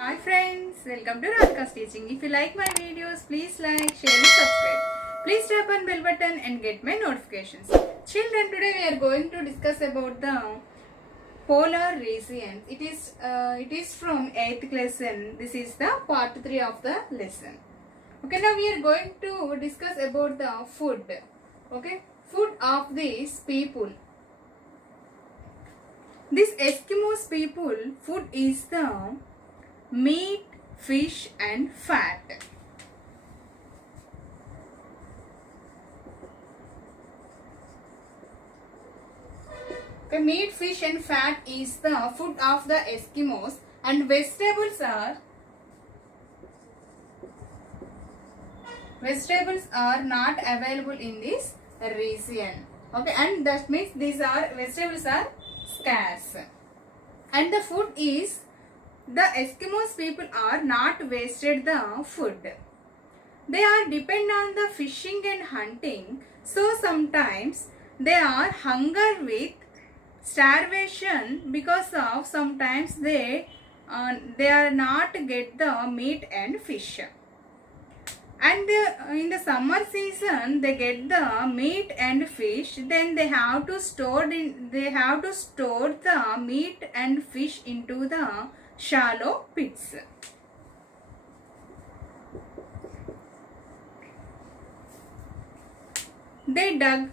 Hi friends, welcome to Radhika's Teaching. If you like my videos, please like, share and subscribe. Please tap on bell button and get my notifications. Children, today we are going to discuss about the polar regions. It is from 8th lesson. This is the part 3 of the lesson. Okay, now we are going to discuss about the food. Okay, food of these people. This Eskimos people, food is the meat, fish and fat. Okay, meat, fish and fat is the food of the Eskimos, and vegetables are not available in this region. Okay, and that means vegetables are scarce. And the food is, the Eskimos people are not wasted the food. They are depend on the fishing and hunting, so sometimes they are hunger with starvation because of sometimes they are not get the meat and fish. And in the summer season they get the meat and fish, then they have to store the meat and fish into the shallow pits. They dug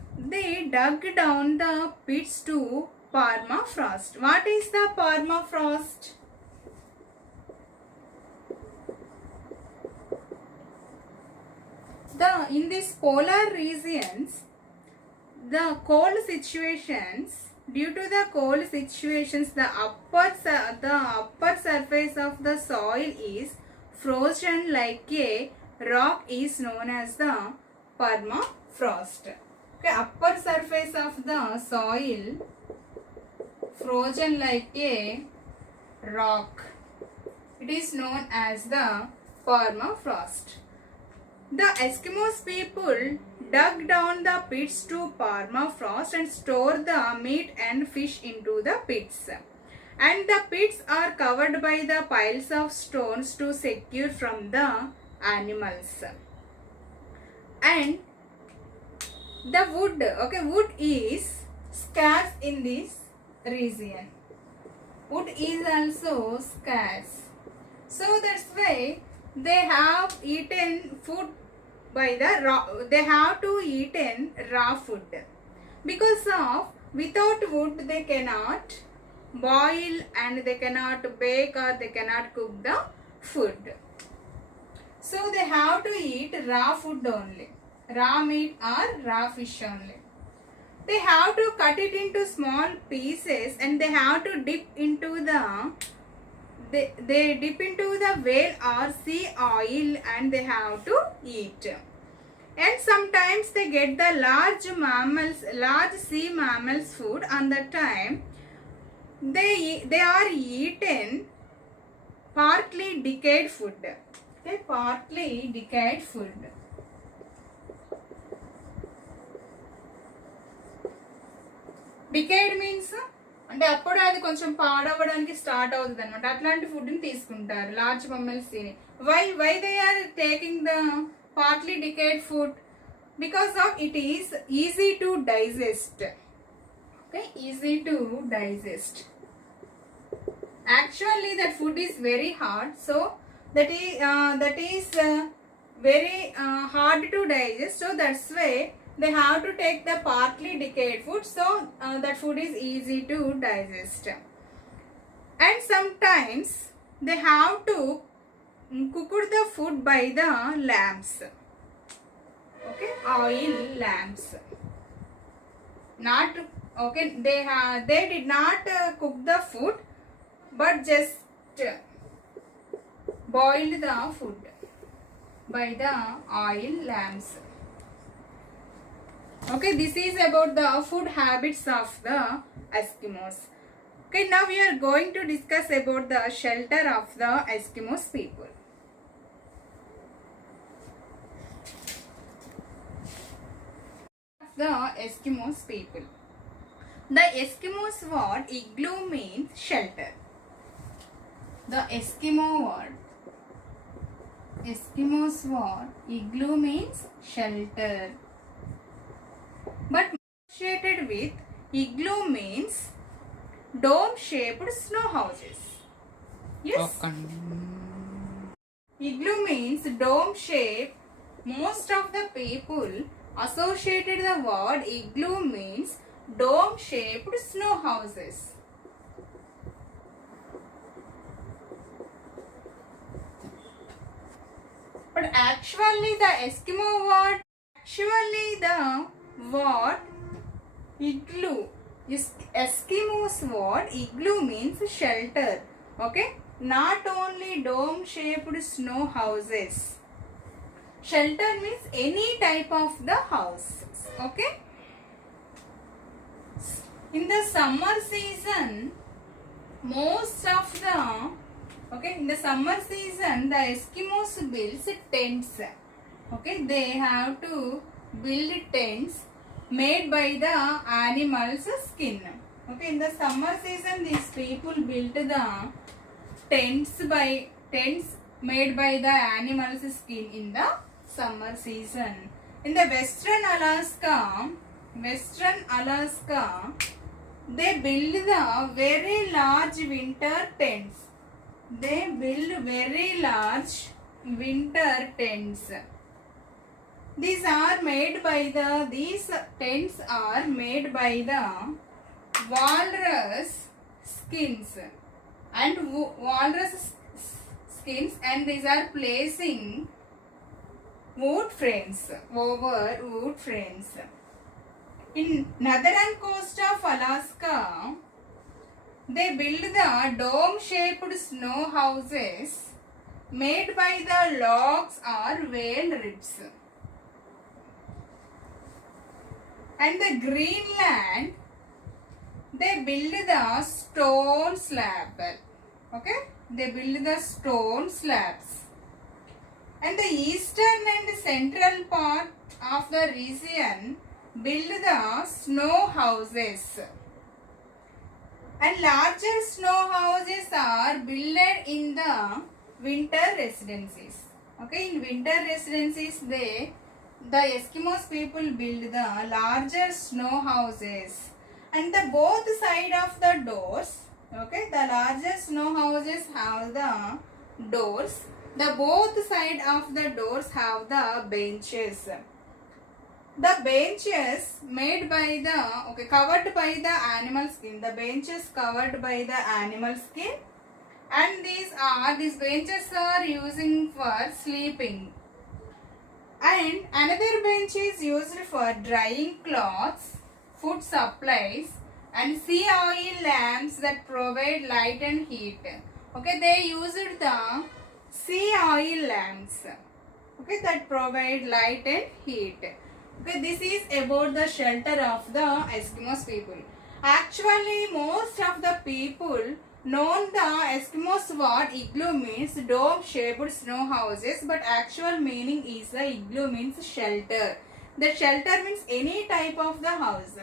down the pits to permafrost. What is the permafrost? In these polar regions, due to the cold situations, the upper surface of the soil is frozen like a rock, is known as the permafrost. Okay, upper surface of the soil frozen like a rock, it is known as the permafrost. The Eskimos people dug down the pits to permafrost and store the meat and fish into the pits. And the pits are covered by the piles of stones to secure from the animals. And the wood is scarce in this region. Wood is also scarce. So that's why they have eaten food by the raw. They have to eat in raw food, because of without wood they cannot boil and they cannot bake or they cannot cook the food. So they have to eat raw food only, raw meat or raw fish only. They have to cut it into small pieces and they have to dip into the they dip into the whale or sea oil and they have to eat. And sometimes they get the large sea mammals food. On the time they are eaten partly decayed food. Okay, partly decayed food. Decayed means అంటే అప్పుడు అది కొంచెం పాడవడానికి start అవుతుంది అనమాట. అట్లాంటి ఫుడ్ని తీసుకుంటారు large mammals తిని. Why they are taking the partly decayed food? Because of it is easy to digest. Okay, easy to digest. Actually that food is very hard, so that is very hard to digest, so that's why they have to take the partly decayed food, so that food is easy to digest. And sometimes they have to cook the food by the lamps. Okay, oil lamps. Not okay, they did not cook the food but just boiled the food by the oil lamps. Okay, this is about the food habits of the Eskimos. Okay, now we are going to discuss about the shelter of the Eskimos people. The Eskimos people. The Eskimos word igloo means shelter. The Eskimo word. Eskimos word. Igloo means shelter. But associated with igloo means dome-shaped snow houses. Yes. Igloo means dome-shaped. Most of the people associated the word igloo means dome-shaped snow houses. But actually the Eskimo word, igloo. Eskimos word igloo means shelter. Okay. Not only dome-shaped snow houses. Shelter means any type of the house. Okay. In the summer season, in the summer season, the Eskimos builds tents. Okay, they have to build tents made by the animal's skin. Okay, in the summer season, these people built the tents made by the animal's skin in the summer season. In the Western Alaska, they build the very large winter tents. They build very large winter tents. These tents are made by the walrus skins and these are placing wood frames over wood frames. In northern coast of Alaska, they build the dome-shaped snow houses made by the logs or whale ribs. And the Greenland, they build the stone slab. Okay, they build the stone slabs. And the eastern and central part of the region build the snow houses. And larger snow houses are built in the winter residences. Okay, in winter residences, the Eskimos people build the larger snow houses. And the both side of the doors, okay, the larger snow houses have the doors. The both side of the doors have the benches. The benches made by the, covered by the animal skin. The benches covered by the animal skin. And these benches are using for sleeping. And another bench is used for drying clothes, food supplies, and sea oil lamps that provide light and heat. Okay, they used the sea oil lamps. Okay, that provide light and heat. Okay, this is about the shelter of the Eskimos people. Actually, most of the people known the Eskimos word igloo means dome-shaped snow houses, but actual meaning is the igloo means shelter. The shelter means any type of the house.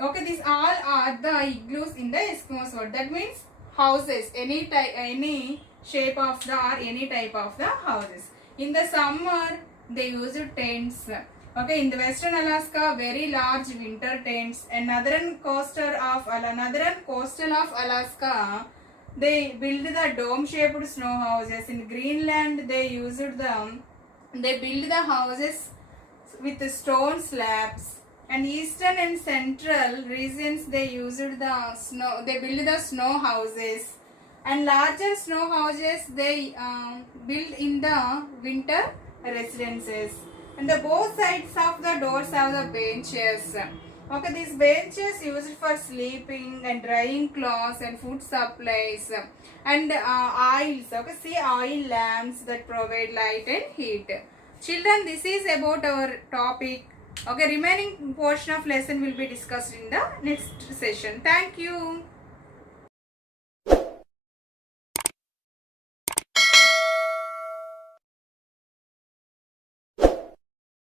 Okay, these all are the igloos in the Eskimos word. That means houses, any type, any shape of the or any type of the houses. In the summer, they use tents. Okay, in the Western Alaska, very large winter tents. And northern coastal of Alaska, they build the dome-shaped snow houses. In Greenland, they build the houses with stone slabs. And eastern and central regions, they build the snow houses. And larger snow houses, they build in the winter residences. And the both sides of the doors have the benches. Okay, these benches used for sleeping and drying clothes and food supplies and oils. Okay, see oil lamps that provide light and heat. Children, this is about our topic. Okay, remaining portion of lesson will be discussed in the next session. Thank you.